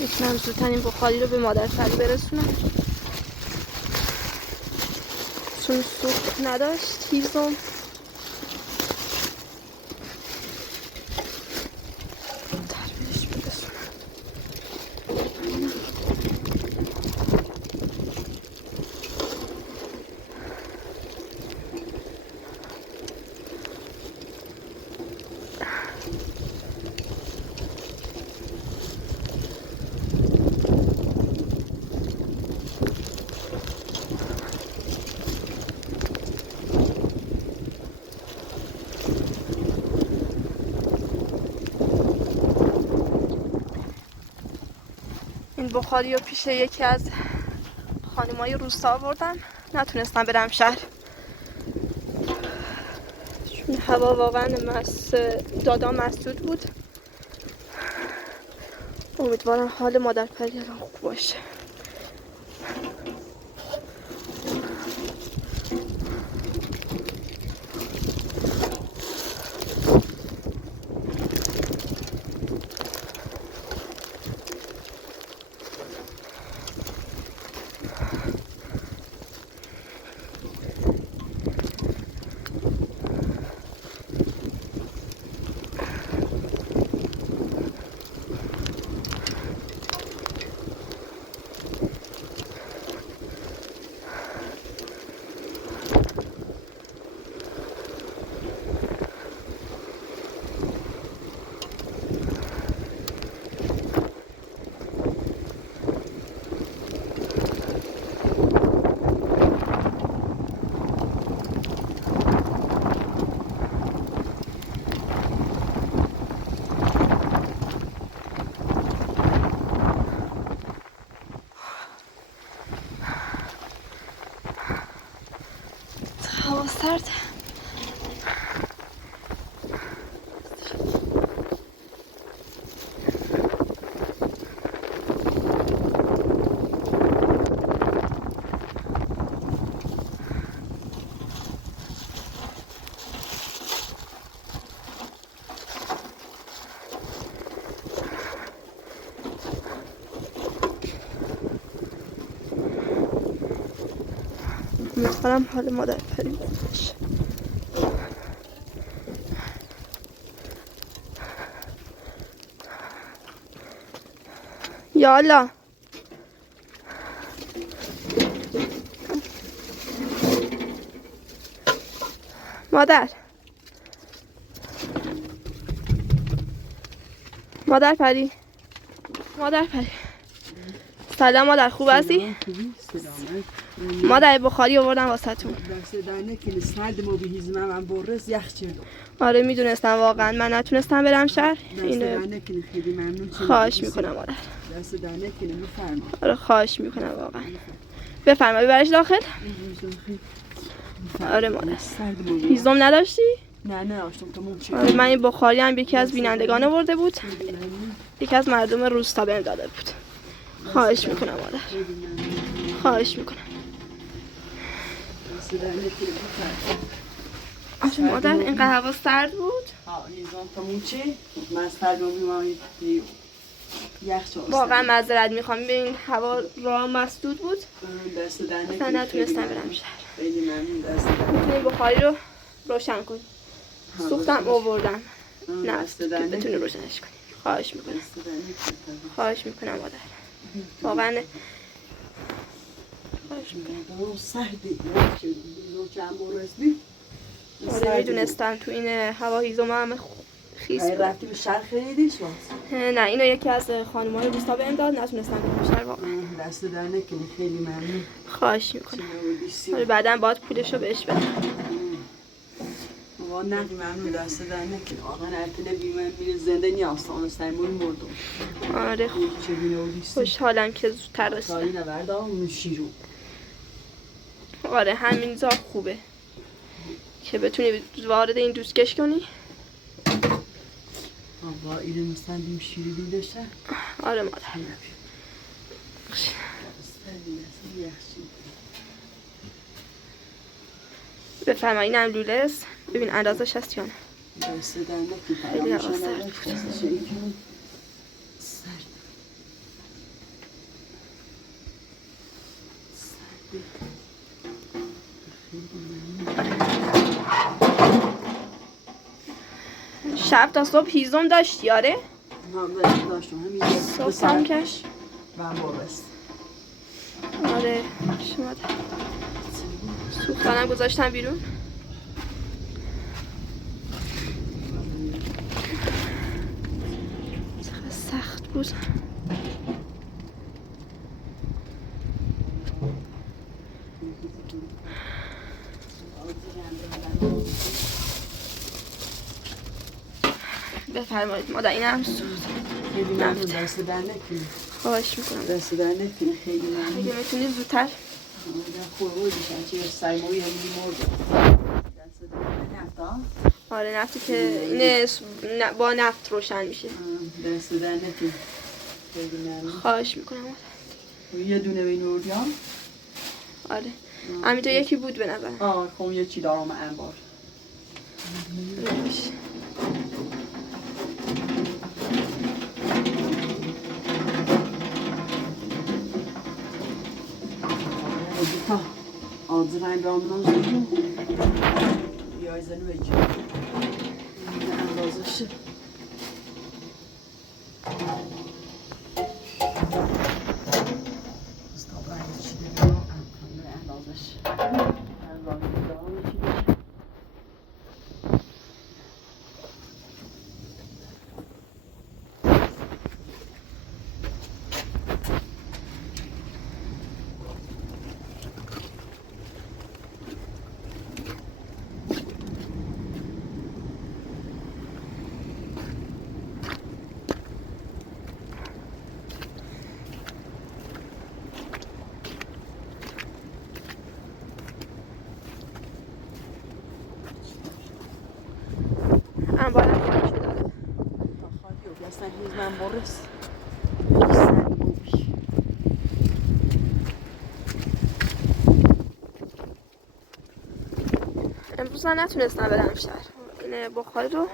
میتونم زودتر این بخاری رو به مادر پری برسونم چون سوخت نداشت هیزم. این بخاری رو پیش یکی از خانمای روستا آوردم، نتونستم برم شهر چون هوا واقعا دادا مسدود بود. امیدوارم حال مادر پری الان خوب باشه. هوا سرد. امیدوارم حال مادر پری باشه. یالا مادر پری سلام مادر، خوب هستی؟ مادر بخاری آوردم واسه‌تون. دست دانه که سرد مو بهیزم من برس یخ چلو. آره میدونستم، واقعا من نتونستم برم شهر. اینو خیلی ممنون. خواهش میکنم مادر. دست دانه که نمیفرما. آره خواهش میکنم واقعا. بفرما ببرش داخل. آره مادر. هیزم نداشتی؟ نه داشتم تموم شد. آره من این بخاری هم یکی از بینندگان آورده بود. یکی از مردم روستا بهم داده بود. خواهش میکنم مادر. خواهش میکنم. آره مادر اینقدر هوا سرد بود. هیزم تموم شد. من سرد می‌مونم. واقعا معذرت میخوام، ببین هوا راه مسدود بود. دست دانه من نتونستم برم شهر. خیلی ممنون. دست دانه. میتونی بخاری رو روشن کن. سوختم آوردم. نه بتونی روشنش کنی. خواهش میکنم. خواهش میکنم مادر. واقعا خواهش میکنم. آره میدونستم تو این هوا هیزم هم خیس بود. رفتی به شهر خریدیش نه اینو یکی از خانم‌های روستا بهم داد، نتونستم برم شهر واقعا. دست دانه که خیلی ممنون. خواهش میکنم. آره بعداً باید پولشو بهش بدم. واقعا ممنون. دست دانه که آقا نرتله بیمه میره زنده نیاست آن سرمون مردم. آره خوشحالم که زودتر رسیدم. کاری نبردم شیرو. آره همین زار خوبه که بتونی وارد این دوستکش کنی. آقا اینو مثلا بیم شیرو بیدشه. آره مادر. بفرما این هم لوله است، ببین اندازش هست یا نه. دست دانه که خیلی هوا سرد بود. شب تا صبح هیزم داشتی آره؟ هم داشتم همین صبح هم کش من بارست آره شما سوختانم گذاشتم بیرون چقدر سخت بود بفرمایید مادر این هم سوخت خیلی ممنون دست در نکنی خواهش میکنم دست در نکنی خیلی ممنون اگه میتونی زودتر خورو دیشن چه سایموی هم میمورد دست در نفتا آره نفتی که اینه با نفت روشن میشه دست در نکنی خیلی ممنون خواهش میکنم مادر یه دونه بین اردیان آره همینطور یکی بود به نظر خب یه چی دارم انبار باشه. Ağzına İbrahim'den uzun. Yayzanı bekliyor. En fazlası. İstanbul'un içinde bir yok. En fazlası. En fazlası. انبارم خالی شده داره خالی yok. Aslında hizmen borus. امروز من نتونستم برم شهر اینه بخاری رو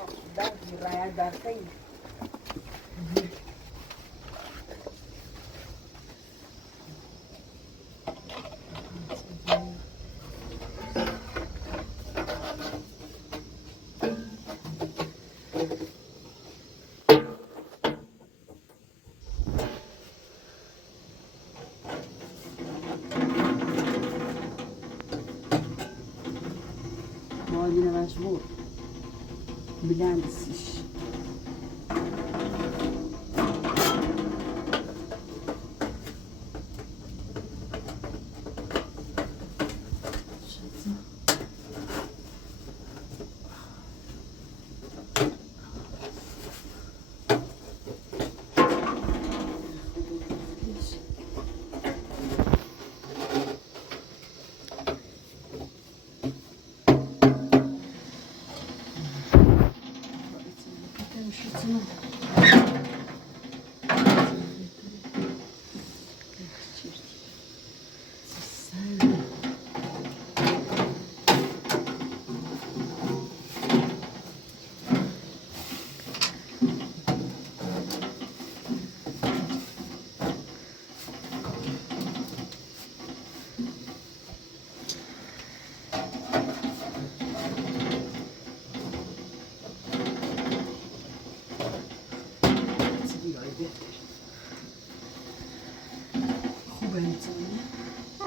Yine mecbur. Bilensiz.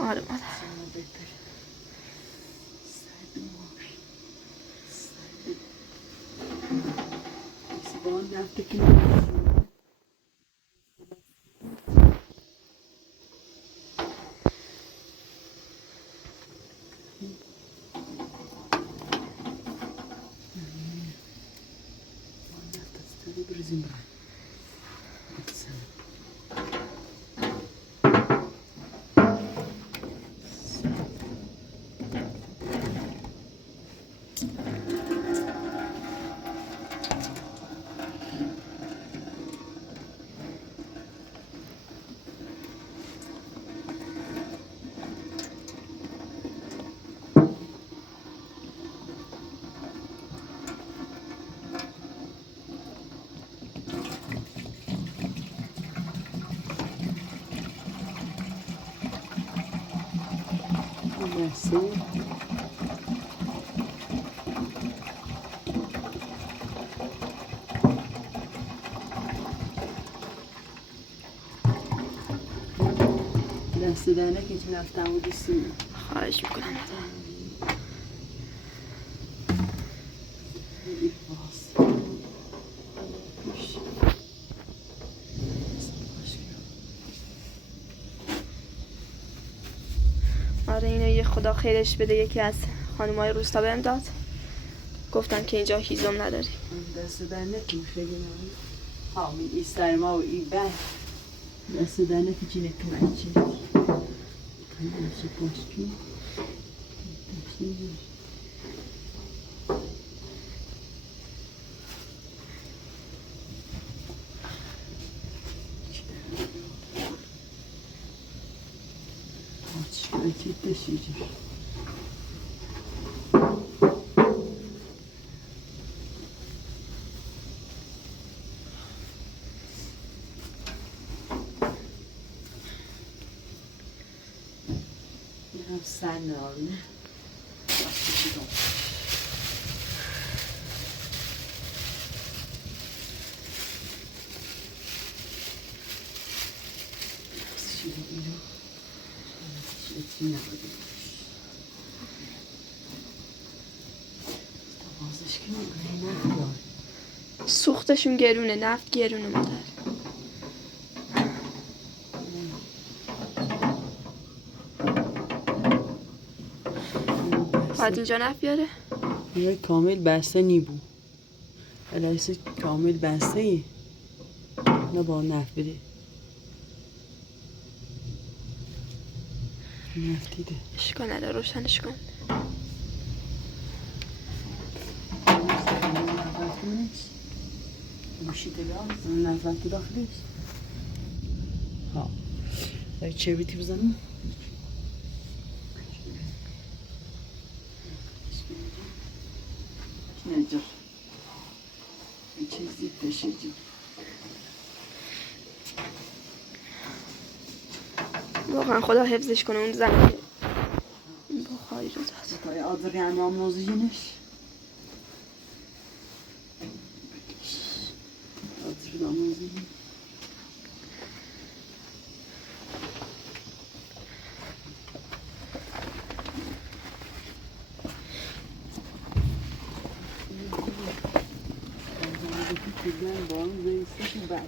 آره مادر Merci. دست در نکن که رفتم و دیستیم. خواهش میکنم مادر. آره اینو یه خدا خیرش بده، یکی از خانمای روستا بهم داد، گفتن که اینجا هیزم نداری. دست در نکن خیلی نمی همین ایستر ما و این بر دست در نکن چی نکن چی نمیشه پشکی Açık taşıyacağım. Biraz sen de al ne? سوختشون گرونه، نفت گرونه مادر. باید اینجا نفت بیاره؟ یه کامل بسته نیبو الایسه کامل بسته ای نه با نفت بده نفتی ده اشکال نداره، روشنش کن. نفت تو داخلیش ها چه بیتی بزنم نجار bir çizgi taşıyacağım. واقعا خدا حفظش کنه اون زن بخاری رو داد. Tay adır yani amnozu yiniş. Adır amnozu yiniş. Ben bağım değilse ki ben.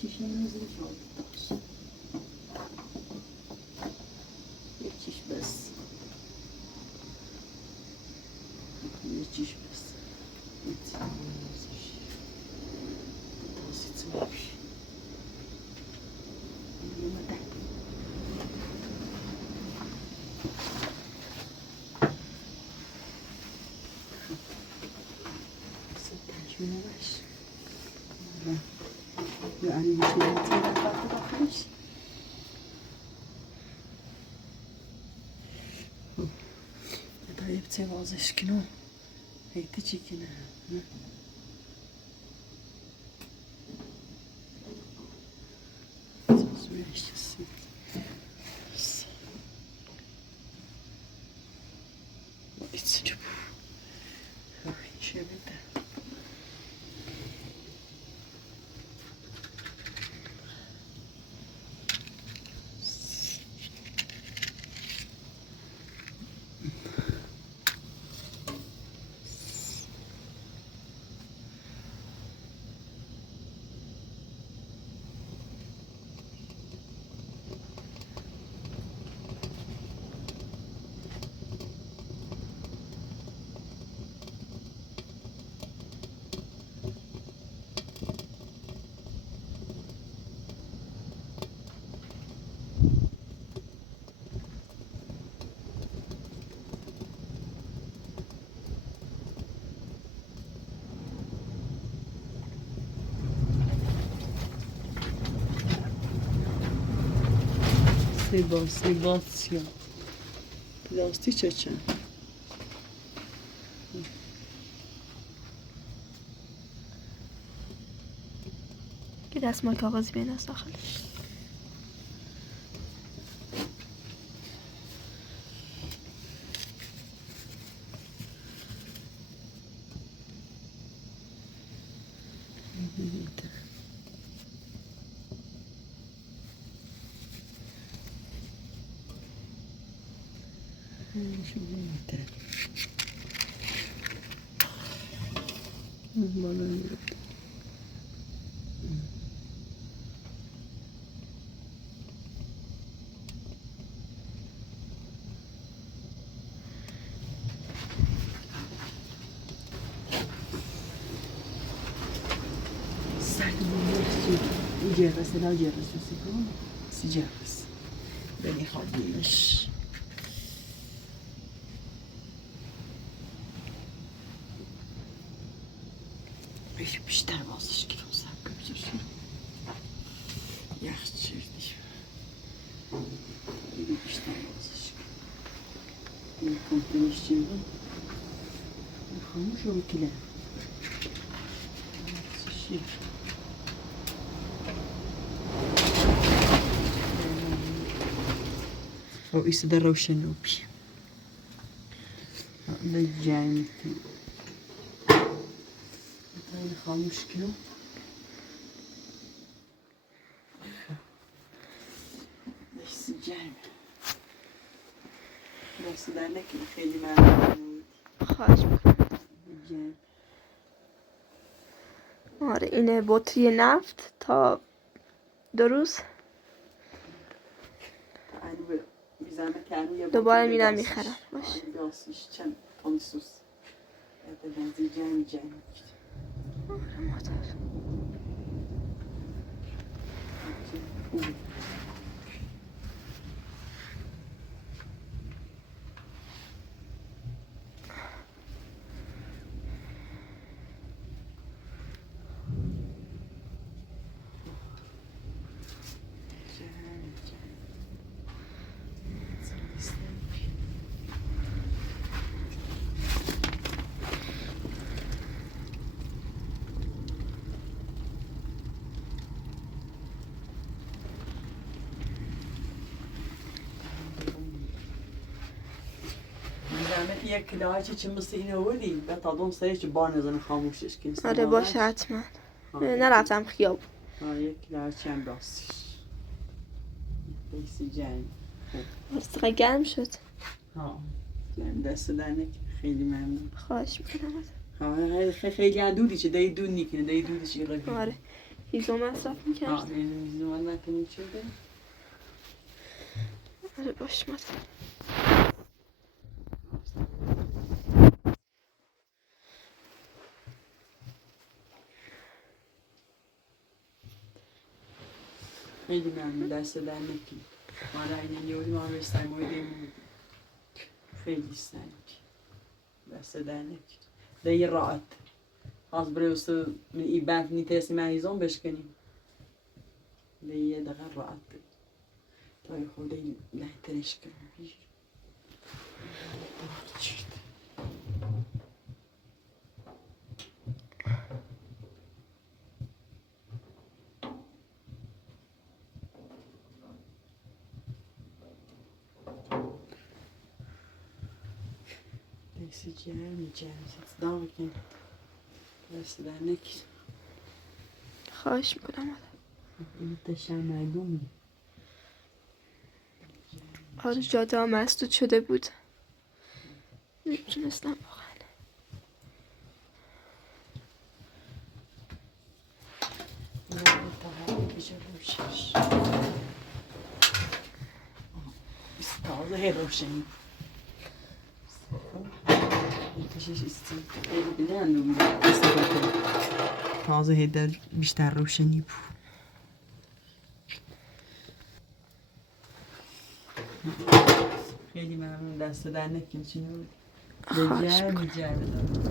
Çişimizi sordular. Bir çiş bes. Bir çiş bes. Yani bir şey yaptığında farklı bakmış. Ya da hep tevazı eşkino. Hekti çekine. Suya işlesin. İçin çubuğu. Şöyle de. Sebastian. Plastik çeçen. که دستمال کاغذی بین از داخل. جرس لا جرس وسيكون سجرس بني خاليش ايش بيشتر بازش كيلو ساكم بيشتر يا اختي بيشتر بازش يكون تمشي خموش وكلا شيء أو يصدر وشنوبي بالجانب طيب خاموش كيلو بس الجانب بس ده لك خیلی ممنون خواهش میکنم. بالجانب آره اینه بطری نفت تا 2 روز دوباره میرم میخرم. باشه چند تونسوس بنزین جمع آره مادر. یک کلاهی چه مثل اینه ولی بعد تا دوم سری چه بار نزنه خاموشش کنی. آره باشه حتما. نرفتم خیاب. آره یک کلاه چند راستش. بیسی جنگ. چقدر گرم شد. ها. دست دهنه خیلی ممنون. خواهش میکنم. ها خیلی دودی چه دایی دود نیکنه دایی دودش ایرادی. آره. هیزم مصرف میکرد. آره هیزم نکنی چه ده؟ آره باش مادر. خیلی ممنون دست در نکنی. ما رای نیولی ما بستیم و دیمون خیلی سنگ دست در نکنی. دی راحت. از بروست من ایبان نیتیسی من هیزم بشکنیم. دی دقیق راحت. تای خودی لحترش کنم. جمعیت دام کن دست در نکن خواهش میکنم مادر. این تشم معلوم آره جاده ها مسدود شده بود. نمیتونستم واقعا. تازه هی روشنی تازه هی بیشتر روشنی بود. خیلی ممنون دست در نکن چی نبود. خواهش میکنم.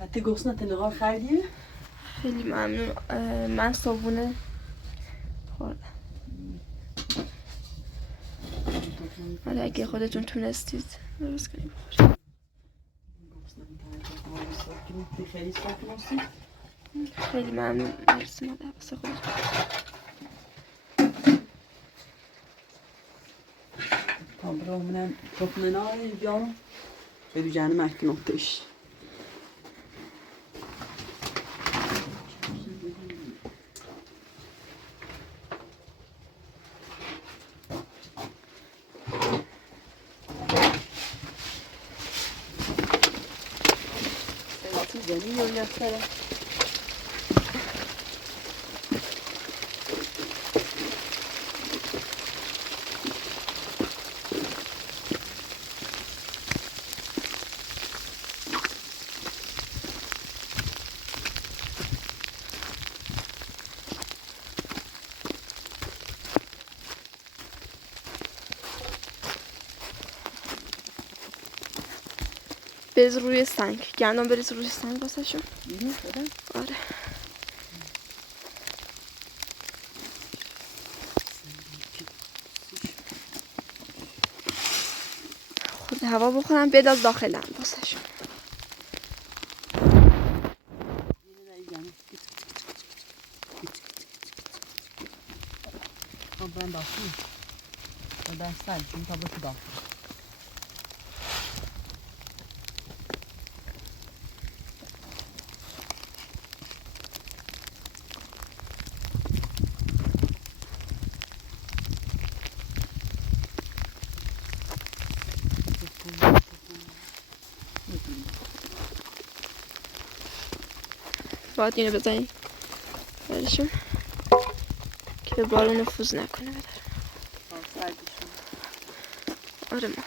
حتی گوسنت نهار خریدیه؟ خیلی ممنون. من صبحونه خوردم. حالا اگه خودتون تونستید درست کنید بخورید. خیلی صبح خیلی ممنون. مرسی مادر. واسه خودتون. برو منم toplana ediyorum. Vereceğini mahkum ateş. Zemin oynatlara. بریز روی سنگ. گندم بریز روی سنگ واسه شون. آره. خود هوا بخورم بیاد از داخلم واسه شون. Ben bakayım. Ben sadece tabii ki bakayım. باید اینو بزنیم برشون که به بارون نفوذ نکنه بدر. آره مادر.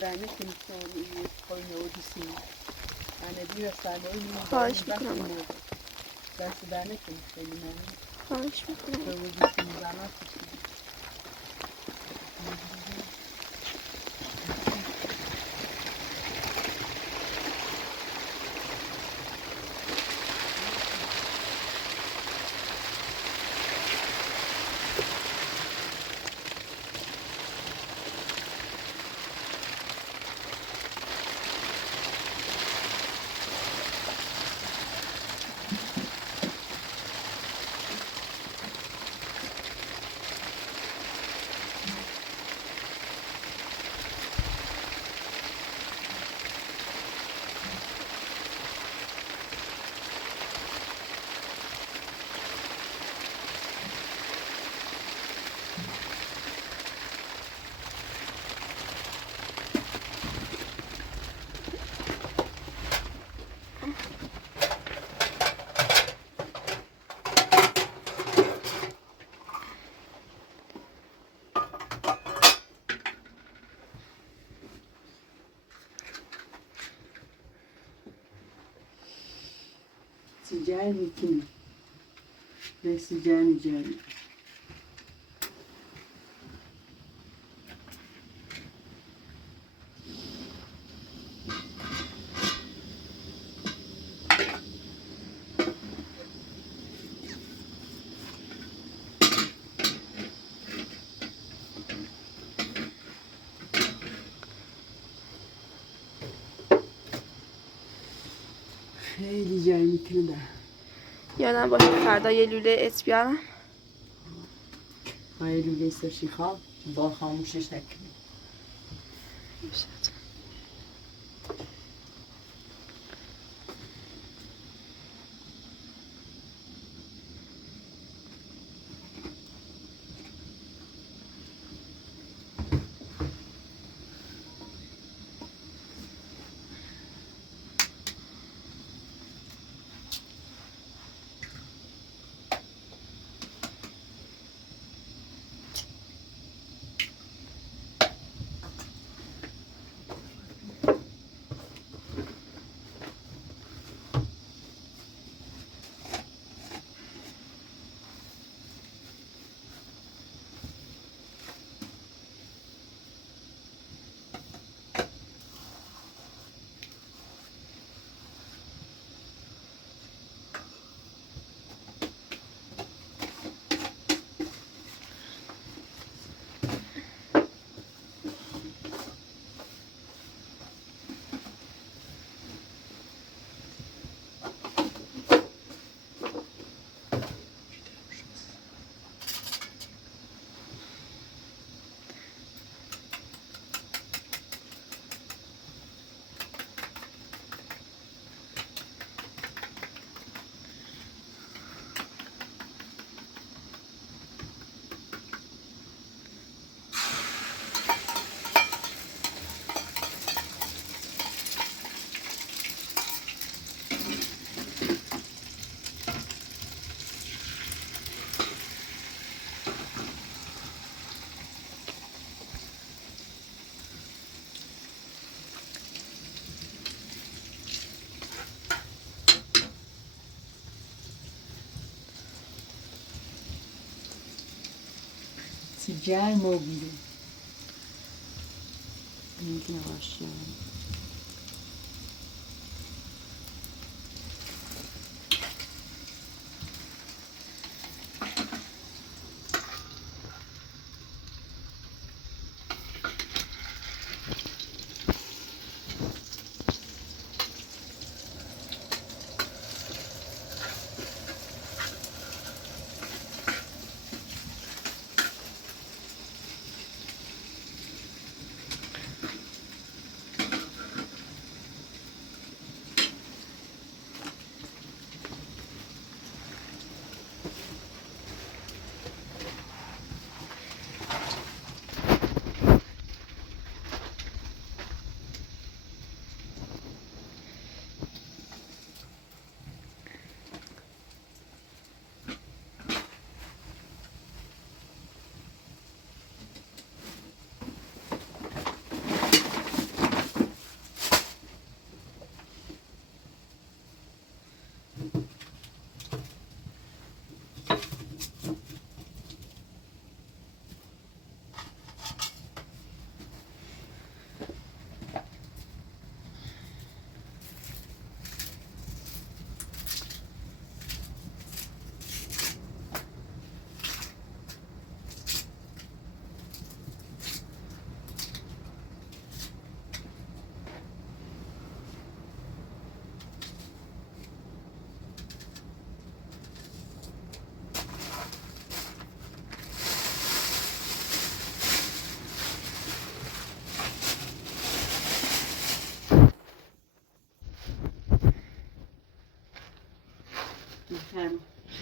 درنه که میتونی پایین اودیسی من بیو سالایی خواهش میکنم دست درنه که خیلی ممنون. خواهش میکنم. به اودیسی میزنم Sicari kim? Ne sicari? خیلی جای میتونه ده. یادم باشه فردا یه لوله ات بیارم. ما یه لوله سرشی خواب با خاموشش نکنیم. Siedziałem mobile. Piękna właśnie.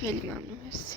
خیلی ممنون هستی.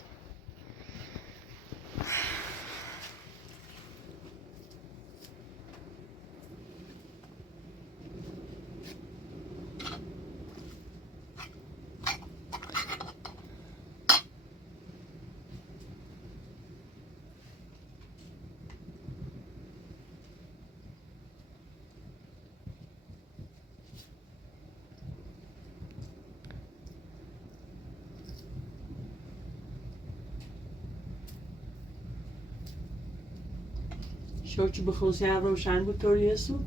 شوکی به خونسیان روشن بود طوری هستو؟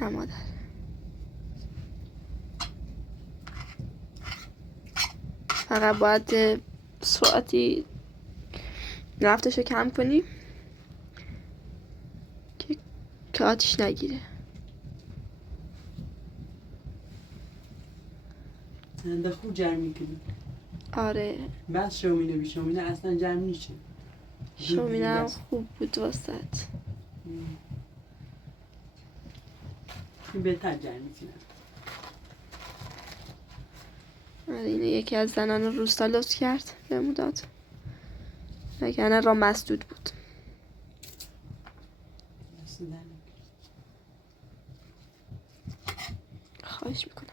نه مادر. فقط باید سرعتی رفتشو کم کنی که آتیش نگیره. سنده خوب جمع میکنی. آره بعد شومینه بی شومینه اصلا جمع نیشه. شومینم خوب بود واسط. این بهتر جمع میکنه. آره اینه یکی از زنان روستا لطف کرد بهمون داد، وگرنه را مسدود بود. دست در نکنی. خواهش میکنم.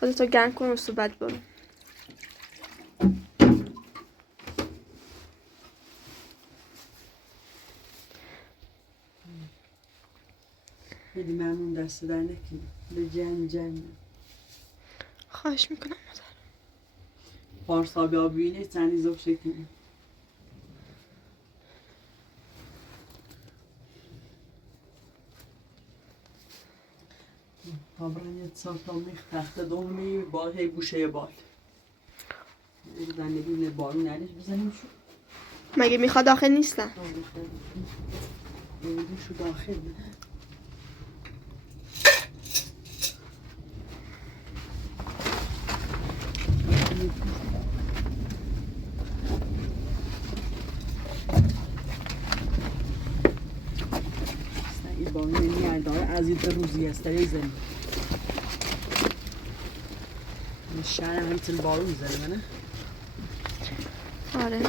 خودتو گرم کن و صحبت برو. خیلی ممنون دست در نکنی. به جمع خواهش میکنم مادر. پارسا ببینید زنی زوب شکنی. تابرانیت سالتا میخ تخت دومی با هی گوشه بال. زنی بینه بارو نریش بزنیم شو. مگه میخواد داخل نیستن؟ ببینیم شو داخل. این بارو نمیارداره از این روزی است در زمین. شهر همیتون بارو میزنه نه؟ آره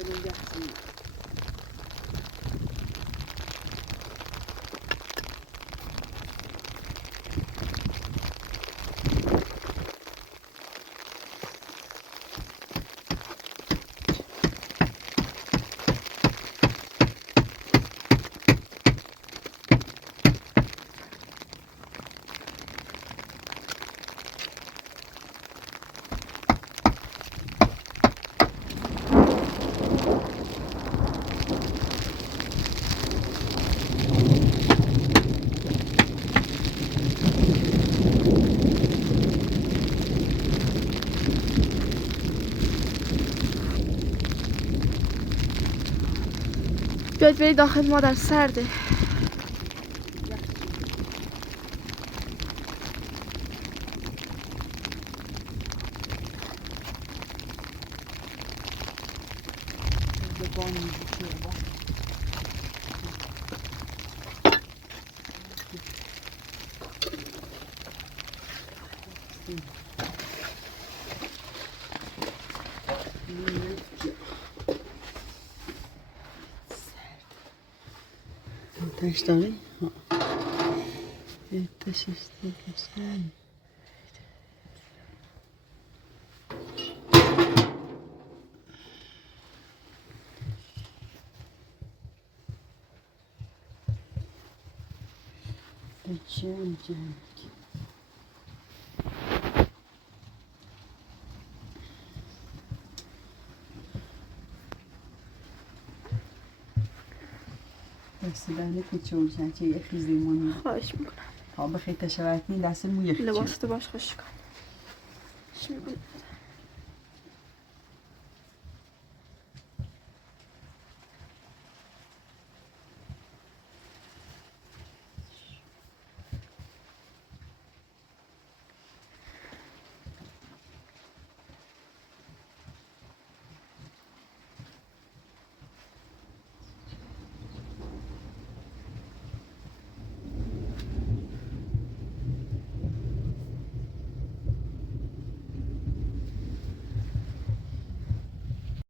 خودم گفتم بیاید برید داخل، مادر سرده. آتش داره؟ آتش است. جنگ دست دهنه پیچه روشن که یه خیزی مونی خواهش میکنم. ها بخیر تشویق کنی دست مو یه خیچه لباس تو باش خوش کن. خواهش میکنم.